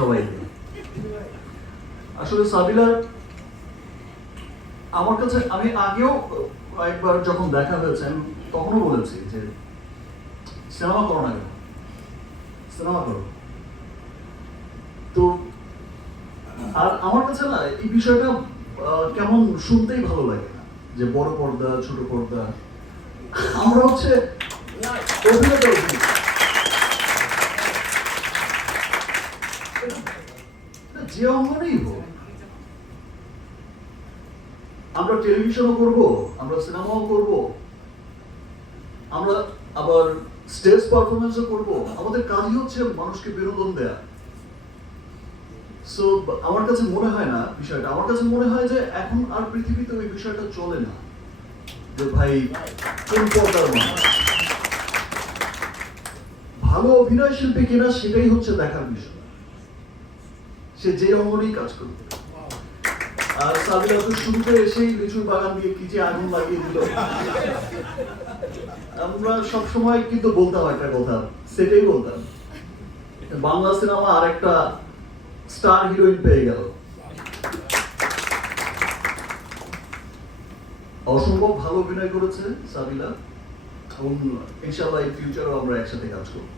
সবাইকে আসলে সাবিলা, আমার কাছে আমি আগেও যখন দেখা হয়েছে, আমি তখনও বলেছি যে সিনেমা করো না সিনেমা করো। তো, আর আমার কাছে না, এই বিষয়টা কেমন শুনতেই ভালো লাগে না। যে বড় পর্দা, ছোট পর্দা। আমরা হচ্ছে যে অঙ্গনেই হোক, আমরা টেলিভিশনও করব, আমরা সিনেমাও করব, আমরা আবার স্টেজ পারফরমেন্সও করব, আমাদের কাজই হচ্ছে মানুষকে বিনোদন দেয়া। সো আমার কাছে মনে হয় না বিষয়টা, আমার কাছে মনে হয় যে এখন আর পৃথিবীতে ওই বিষয়টা চলে না। যে ভাই ভালো অভিনয় শিল্পী কিনা সেটাই হচ্ছে দেখার বিষয়। সে যে অঙ্গনেই কাজ করবে। আর তো শুরুতে এসেই লিচুর বাগান দিয়ে কি যে আগুন লাগিয়ে দিল। আমরা সব সময় কিন্তু বলতাম একটা কথা, সেটাই বলতাম। বাংলা সিনেমা আরেকটা স্টার হিরোইন পেয়ে গেল। অসম্ভব ভালো অভিনয় করেছে সাবিলা এবং ইনশাল্লাহ এই ফিউচারও আমরা একসাথে কাজ করব।